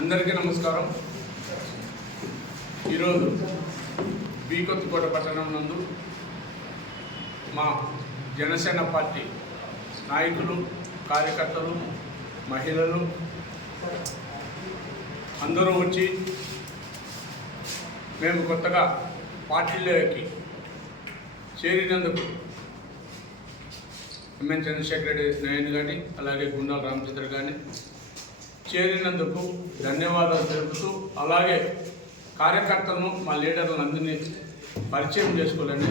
అందరికీ నమస్కారం. ఈరోజు బీకొత్తకోట పట్టణం నందు మా జనసేన పార్టీ నాయకులు, కార్యకర్తలు, మహిళలు అందరూ వచ్చి మేము కొత్తగా పార్టీలోకి చేరినందుకు ఎంఎన్ చంద్రశేఖర్ రెడ్డి నాయుడు కానీ అలాగే గుండాల రామచంద్ర కానీ చేరినందుకు ధన్యవాదాలు తెలుపుతూ, అలాగే కార్యకర్తలను మా లీడర్లను అందరినీ పరిచయం చేసుకోవాలనే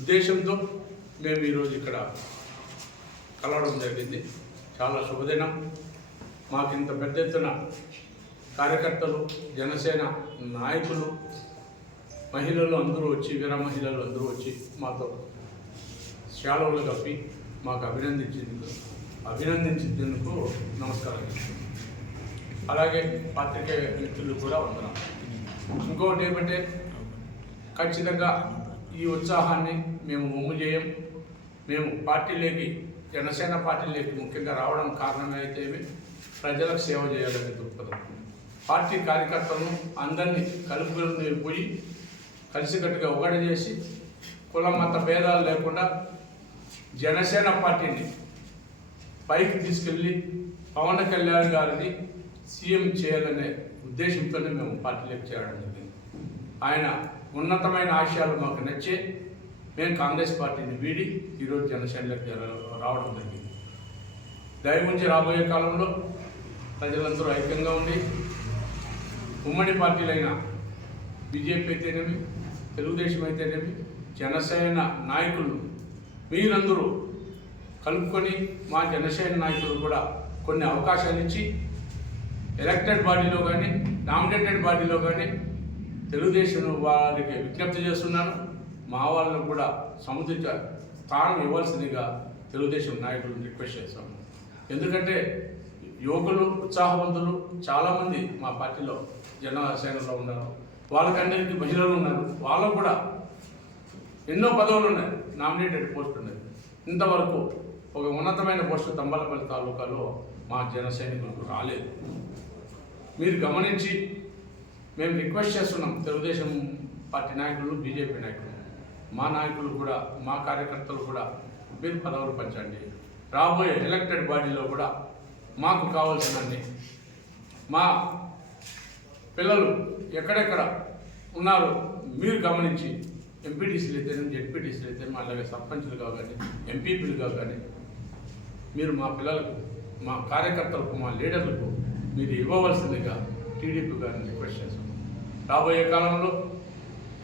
ఉద్దేశంతో మేము ఈరోజు ఇక్కడ కలవడం జరిగింది. చాలా శుభదినం. మాకు ఇంత పెద్ద ఎత్తున కార్యకర్తలు, జనసేన నాయకులు, మహిళలు అందరూ వచ్చి, వీర మహిళలు అందరూ వచ్చి మాతో శాలువలు కప్పి మాకు అభినందించేందుకు నమస్కారం. అలాగే పాత్రికేయ మిత్రులు కూడా వందనం. ఇంకొకటి ఏమంటే, ఖచ్చితంగా ఈ ఉత్సాహాన్ని మేము ఒమ్ము చేయం. మేము పార్టీలోకి, జనసేన పార్టీలోకి ముఖ్యంగా రావడం కారణమైతే ప్రజలకు సేవ చేయాలనే దృక్పథం. పార్టీ కార్యకర్తలను అందరినీ కలుపుకొని పోయి కలిసికట్టుగా ఒకటి చేసి, కుల మత భేదాలు లేకుండా జనసేన పార్టీని పైకి తీసుకెళ్ళి పవన్ కళ్యాణ్ గారిని సీఎం చేయాలనే ఉద్దేశంతోనే మేము పార్టీలోకి చేరడం జరిగింది. ఆయన ఉన్నతమైన ఆశయాలు మాకు నచ్చే మేము కాంగ్రెస్ పార్టీని వీడి ఈరోజు జనసేనలోకి రావడం జరిగింది. దయవుంచి రాబోయే కాలంలో ప్రజలందరూ ఐక్యంగా ఉండి ఉమ్మడి పార్టీలైన బీజేపీ అయితేనేమి, తెలుగుదేశం అయితేనేమి, జనసేన నాయకులు మీరందరూ కలుపుకొని మా జనసేన నాయకులు కూడా కొన్ని అవకాశాలు ఇచ్చి ఎలక్టెడ్ బాడీలో కానీ, నామినేటెడ్ బాడీలో కానీ తెలుగుదేశం వారికి విజ్ఞప్తి చేస్తున్నాను. మా వాళ్ళకు కూడా సముచిత స్థానం ఇవ్వాల్సిందిగా తెలుగుదేశం నాయకులను రిక్వెస్ట్ చేస్తాము. ఎందుకంటే యువకులు, ఉత్సాహవంతులు చాలామంది మా పార్టీలో జనసేనలో ఉన్నారు. వాళ్ళకందరికీ మహిళలు ఉన్నారు. వాళ్ళకు కూడా ఎన్నో పదవులు ఉన్నాయి, నామినేటెడ్ పోస్టులు ఉన్నాయి. ఇంతవరకు ఒక ఉన్నతమైన పోస్టు తంబలపల్లి తాలూకాలో మా జనసైనికులకు రాలేదు. మీరు గమనించి మేము రిక్వెస్ట్ చేస్తున్నాం, తెలుగుదేశం పార్టీ నాయకులు, బీజేపీ నాయకులు, మా నాయకులు కూడా, మా కార్యకర్తలు కూడా మీరు పదవులు పంచండి. రాబోయే ఎలక్టెడ్ బాడీలో కూడా మాకు కావాల్సినన్ని, మా పిల్లలు ఎక్కడెక్కడ ఉన్నారో మీరు గమనించి ఎంపీటీసీలు అయితేనే, జెడ్పీటీసీలు అయితే, అలాగే సర్పంచులుగా కానీ, ఎంపీపీలుగా కానీ మీరు మా పిల్లలకు, మా కార్యకర్తలకు, మా లీడర్లకు మీరు ఇవ్వవలసిందిగా టీడీపీ గారిని రిక్వెస్ట్ చేస్తాం. రాబోయే కాలంలో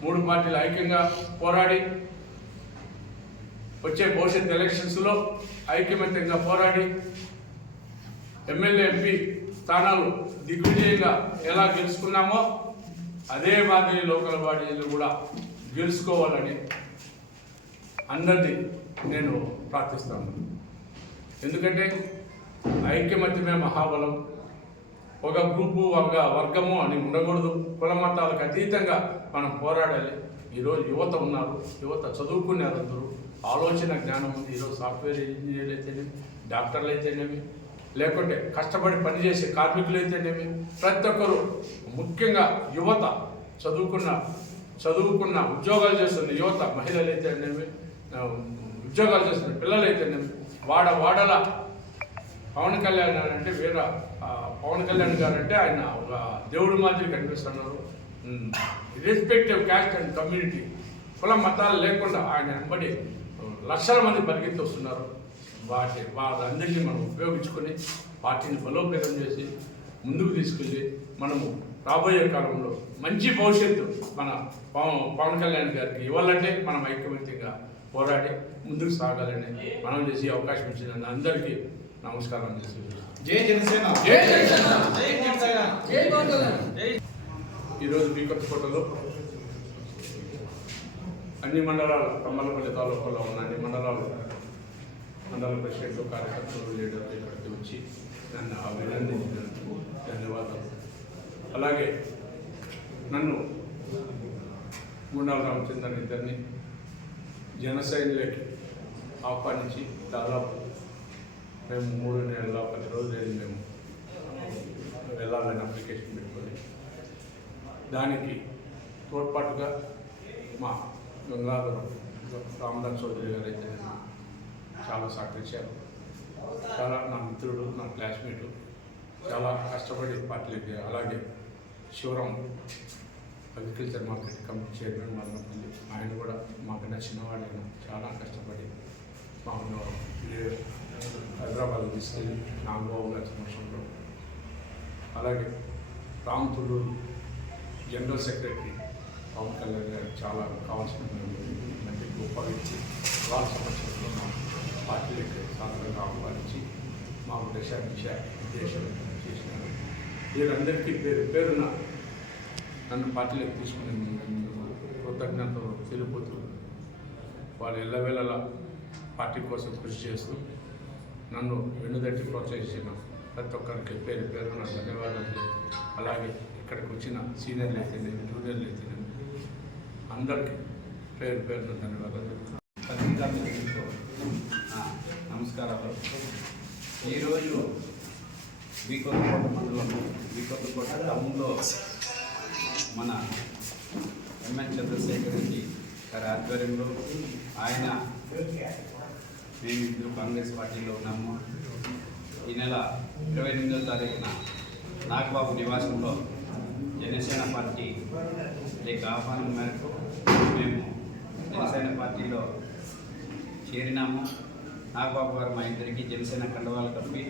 మూడు పార్టీలు ఐక్యంగా పోరాడి వచ్చే భవిష్యత్ ఎలక్షన్స్లో ఐకమత్యంగా పోరాడి ఎమ్మెల్యే, ఎంపీ స్థానాలు దిగ్విజయంగా ఎలా గెలుచుకున్నామో అదే మాదిరి లోకల్ బాడీలు కూడా గెలుచుకోవాలని అందరినీ నేను ప్రార్థిస్తాను. ఎందుకంటే ఐక్యమత్యమే మహాబలం. ఒక గ్రూపు, ఒక వర్గము అని ఉండకూడదు. కుల మతాలకు అతీతంగా మనం పోరాడాలి. ఈరోజు యువత ఉన్నారు, యువత చదువుకున్నారు, అందరూ ఆలోచన జ్ఞానం ఉంది. ఈరోజు సాఫ్ట్వేర్ ఇంజనీర్లు అయితేనేమి, డాక్టర్లు అయితేనేమి, లేకుంటే కష్టపడి పనిచేసే కార్మికులు అయితేనేమి, ప్రతి ఒక్కరు, ముఖ్యంగా యువత, చదువుకున్న ఉద్యోగాలు చేస్తున్న యువత, మహిళలు అయితేనేమి, ఉద్యోగాలు చేస్తున్న పిల్లలు అయితేనేమి, వాడల పవన్ కళ్యాణ్ గారు అంటే పవన్ కళ్యాణ్ గారు అంటే ఆయన ఒక దేవుడి మాదిరి కనిపిస్తున్నారు. ఇర్రెస్పెక్టివ్ క్యాస్ట్ అండ్ కమ్యూనిటీ, కుల మతాలు లేకుండా ఆయన వెంబడి లక్షల మంది పరిగెత్తి వస్తున్నారు. వాళ్ళందరినీ మనం ఉపయోగించుకొని పార్టీని బలోపేతం చేసి ముందుకు తీసుకెళ్ళి మనము రాబోయే కాలంలో మంచి భవిష్యత్తు మన పవన్ కళ్యాణ్ గారికి ఇవ్వాలంటే మనం ఐక్యమత్యంగా పోరాడి ముందుకు సాగాలని మనం చేసి అవకాశం ఇచ్చిన అందరికీ నమస్కారం చేసి జై జనసేన. ఈరోజు బీకొత్తకోటలో అన్ని మండలాల, తంబలపల్లి తాలూకాలో ఉన్న అన్ని మండల ప్రెసిడెంట్లు, కార్యకర్తలు, లీడర్లు ఇక్కడికి వచ్చి నన్ను అభినందించినందుకు ధన్యవాదాలు. అలాగే నన్ను గుండాల రామచంద్రన్ ఇద్దరిని జనసైన్యలోకి ఆహ్వానించి దాదాపు మేము 3 నెలల 10 రోజులు మేము వెళ్ళాలని కావాలని అప్లికేషన్ పెట్టుకొని దానికి తోడ్పాటుగా మా గంగాధరం రామదాస్ చౌదరి గారు అయితే చాలా సహకరించారు. చాలా నా మిత్రుడు, నా క్లాస్మేటు, చాలా కష్టపడి పార్టీలకి. అలాగే Sivaram agriculture market committee chairman Maranapalli, ఆయన కూడా మాకన్నా చిన్నవాడైనా చాలా కష్టపడి మాకు హైదరాబాద్ తీసుకెళ్ళి నాగబాబు గారి సమక్షంలో. అలాగే రామతుడు జనరల్ సెక్రటరీ పవన్ కళ్యాణ్ గారు చాలా కావాల్సిన మంచి గొప్ప వ్యక్తి, వాళ్ళ సమక్షంలో మా పార్టీలకి సాధారణంగా ఆహ్వానించి మాకు దేశం చేసినారు. వీరందరికీ పేరున నన్ను పార్టీలోకి తీసుకునే కృతజ్ఞతలు తెలుపుతూ వాళ్ళు ఎల్లవేళలా పార్టీ కోసం కృషి చేస్తూ నన్ను వెన్నుదట్టి ప్రోత్సహించిన ప్రతి ఒక్కరికి పేరున ధన్యవాదాలు. అలాగే ఇక్కడికి వచ్చిన సీనియర్లు అయితేనేమి, జూనియర్లు అయితేనేమి అందరికీ పేరున ధన్యవాదాలు. నమస్కారాలు. ఈరోజు వీకొత్తకోట మండలం వీకొత్తకోట టౌన్లో మన ఎంఎన్ చంద్రశేఖర్ రెడ్డి గారి ఆధ్వర్యంలో మేము ఇద్దరు కాంగ్రెస్ పార్టీలో ఉన్నాము. ఈ నెల 28వ తారీఖున నాగబాబు నివాసంలో జనసేన పార్టీ లేక ఆహ్వానం మేరకు మేము జనసేన పార్టీలో చేరినాము. నాగబాబు గారు మా ఇద్దరికి జనసేన కండవాళ్ళు కప్పి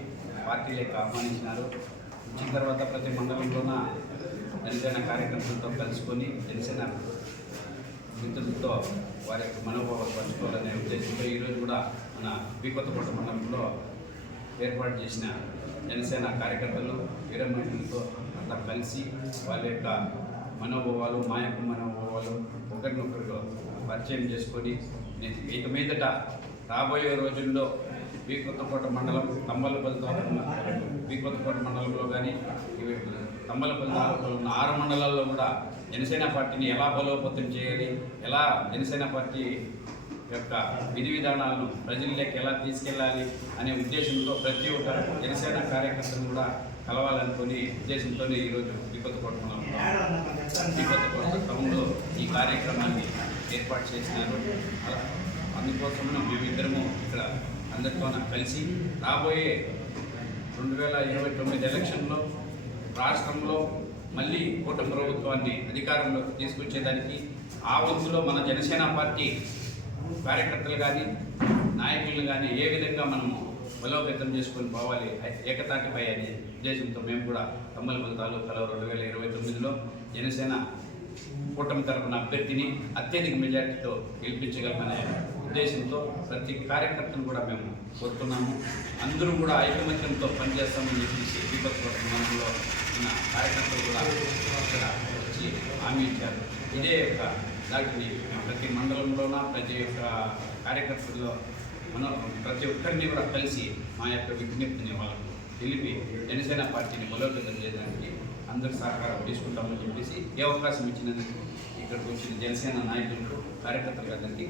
పార్టీలోకి ఆహ్వానించినారు. వచ్చిన తర్వాత ప్రతి మండలంలోన జనసేన కార్యకర్తలతో కలుసుకొని జనసేన మిత్రులతో వారి యొక్క మనోభావాలు పంచుకోవాలనే ఉద్దేశంతో ఈరోజు కూడా మన వీకొత్తకోట మండలంలో ఏర్పాటు చేసిన జనసేన కార్యకర్తలు వీరమహిళలతో అంతా కలిసి వాళ్ళ యొక్క మనోభావాలు, మా యొక్క మనోభావాలు ఒకరినొకరు పరిచయం చేసుకొని ఇక మీదట రాబోయే రోజుల్లో వీకొత్తకోట మండలం వీకొత్తకోట మండలంలో కానీ తమ్మలపల్లి తాలూకాలో ఉన్న 6 మండలాల్లో కూడా జనసేన పార్టీని ఎలా బలోపేతం చేయాలి, ఎలా జనసేన పార్టీ యొక్క విధి విధానాలను ప్రజల్లోకి ఎలా తీసుకెళ్ళాలి అనే ఉద్దేశంతో ప్రతి ఒక్క జనసేన కార్యకర్తను కూడా కలవాలనుకుని ఉద్దేశంతో ఈరోజు వీకొత్తకోట మండలంలో వీకొత్తకోట టౌన్లో ఈ కార్యక్రమాన్ని ఏర్పాటు చేసినారు. అందుకోసం మేమిద్దరము ఇక్కడ అందరితో కలిసి రాబోయే 2029 ఎలక్షన్లో రాష్ట్రంలో మళ్ళీ కూటమి ప్రభుత్వాన్ని అధికారంలోకి తీసుకొచ్చేదానికి ఆ వంతులో మన జనసేన పార్టీ కార్యకర్తలు కానీ నాయకులను కానీ ఏ విధంగా మనము బలోపేతం చేసుకొని పోవాలి ఏకతాటిపై అనే ఉద్దేశంతో మేము కూడా తమ్మలపల్లి తాలూకాలో 2029లో జనసేన కూటమి తరపున అభ్యర్థిని అత్యధిక మెజార్టీతో గెలిపించగలమనే ఉద్దేశంతో ప్రతి కార్యకర్తను కూడా మేము కోరుతున్నాము. అందరూ కూడా ఐకమత్యంతో పనిచేస్తామని చెప్పేసి వీకొత్తకోట మండలంలో ఉన్న కార్యకర్తలు కూడా ఇక్కడ వచ్చి హామీ ఇచ్చారు. ఇదే యొక్క దాటిని ప్రతి మండలంలోన ప్రతి ఒక్క కార్యకర్తల్లో ప్రతి ఒక్కరిని కూడా కలిసి మా యొక్క విజ్ఞప్తిని వాళ్ళకు తెలిపి జనసేన పార్టీని బలోపేతం చేయడానికి అందరూ సహకారం తీసుకుంటామని చెప్పేసి ఏ అవకాశం ఇచ్చినందుకు ఇక్కడికి వచ్చిన జనసేన నాయకులకు కార్యకర్తలకు అందరికీ